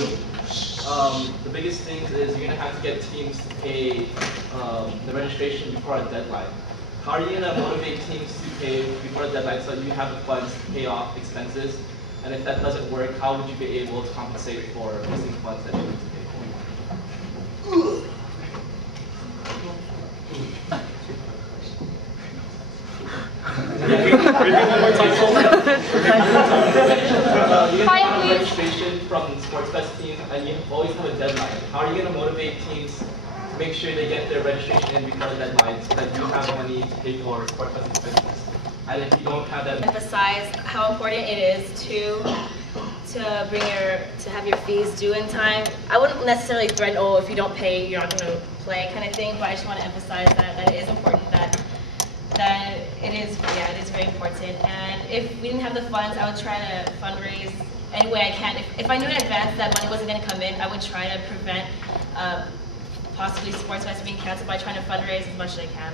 The biggest thing is you're gonna have to get teams to pay the registration before a deadline. How are you gonna motivate teams to pay before the deadline so you have the funds to pay off expenses? And if that doesn't work, how would you be able to compensate for missing funds that you need to pay for? You have a registration from the Sports Fest team, and you always have a deadline. How are you going to motivate teams to make sure they get their registration in before the deadline so that you have money to pay for Sports Fest expenses? And if you don't have that, emphasize how important it is to have your fees due in time. I wouldn't necessarily threaten, oh, if you don't pay, you're not going to play kind of thing, but I just want to emphasize that it is important that it is very important. And if we didn't have the funds, I would try to fundraise any way I can. If I knew in advance that money wasn't going to come in, I would try to prevent possibly Sports Fest being canceled by trying to fundraise as much as I can.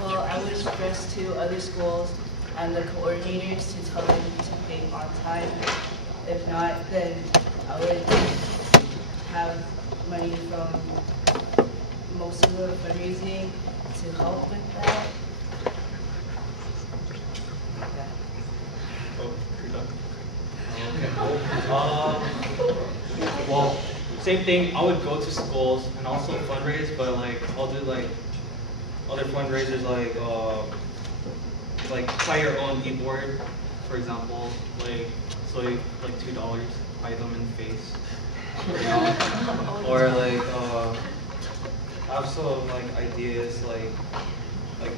Well, I would stress to other schools and the coordinators to tell them to pay on time. If not, then I would have money from most of the fundraising to help with that. Well, same thing. I would go to schools and also fundraise, but like I'll do like other fundraisers like buy your own e-board, for example. Like so, like $2, buy them in face. Or like I also like ideas like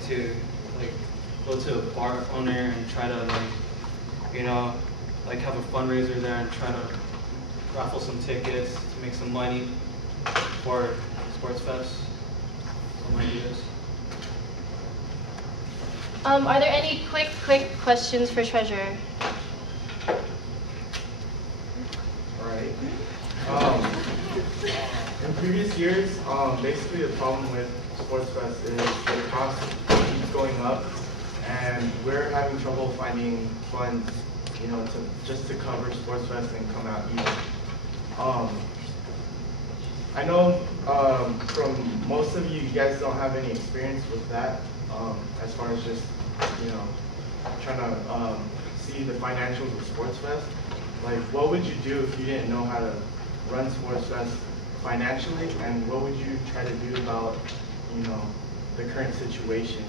to like go to a bar owner and try to like have a fundraiser there and try to raffle some tickets to make some money for Sports Fest. Some ideas. Are there any quick questions for Treasurer? Alright. In previous years, basically the problem with Sports Fest is the cost keeps going up, and we're having trouble finding funds, just to cover Sports Fest and come out even. I know from most of you, you guys don't have any experience with that, as far as just, trying to see the financials of Sports Fest. Like, what would you do if you didn't know how to run Sports Fest financially, and what would you try to do about, the current situation,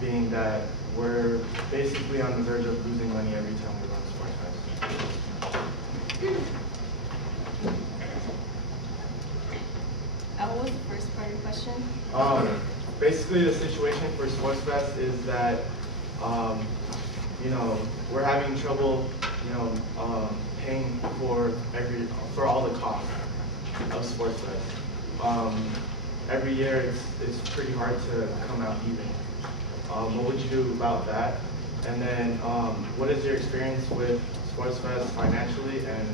being that we're basically on the verge of losing money every time we run Sports Fest? What was the first part of your question? Basically, the situation for Sports Fest is that, we're having trouble, paying for all the costs of Sports Fest. Every year, it's pretty hard to come out even. What would you do about that? And then, what is your experience with Sports Fest financially? And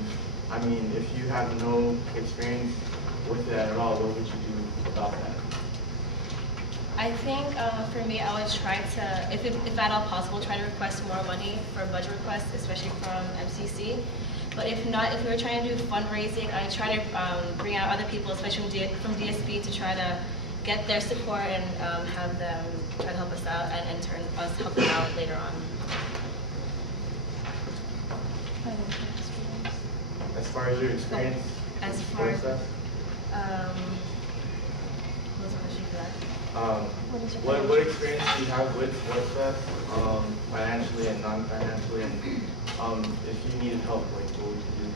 I mean, if you have no experience with that at all, what would you do about that? I think for me, I would try to, if at all possible, try to request more money for budget requests, especially from MCC. But if not, if we were trying to do fundraising, I try to bring out other people, especially from DSP, to try to get their support and have them try to help us out, and in turn us help them out later on. As far as your experience, as far as what was the question for that? What experience do you have with Sports Fest, financially and non-financially, and if you needed help, like what would you do?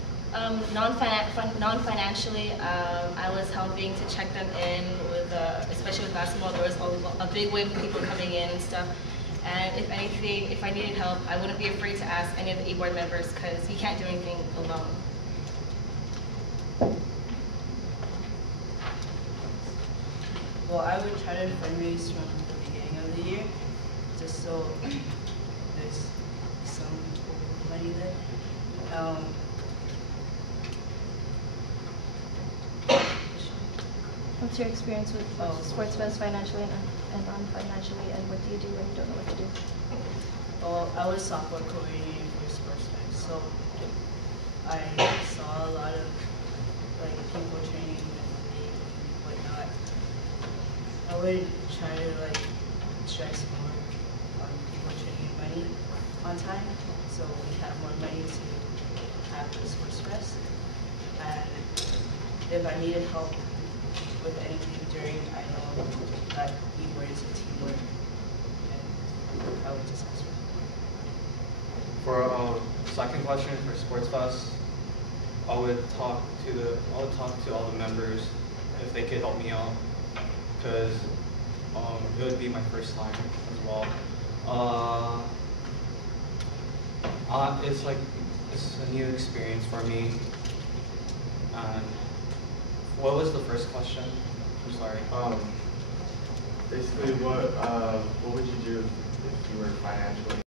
Non-financially, I was helping to check them in with, especially with basketball. There was a big wave of people coming in and stuff. And if anything, if I needed help, I wouldn't be afraid to ask any of the e-board members, because you can't do anything alone. Well, I would try to fundraise from the beginning of the year, just so there's some money there. What's your experience with Sports Fest financially and non-financially, and what do you do when you don't know what to do? Well, I was software coordinator for Sports Fest, so I saw a lot of like people training and whatnot. I would try to like stress more on people training money on time, so we have more money to have the Sports Fest. And if I needed help with anything during, I know that keywords and teamwork, and I would just ask for it. For second question for Sports Fest, I would talk to all the members if they could help me out, because it would be my first time as well. It's a new experience for me. And what was the first question? I'm sorry. Basically, what would you do if you were financially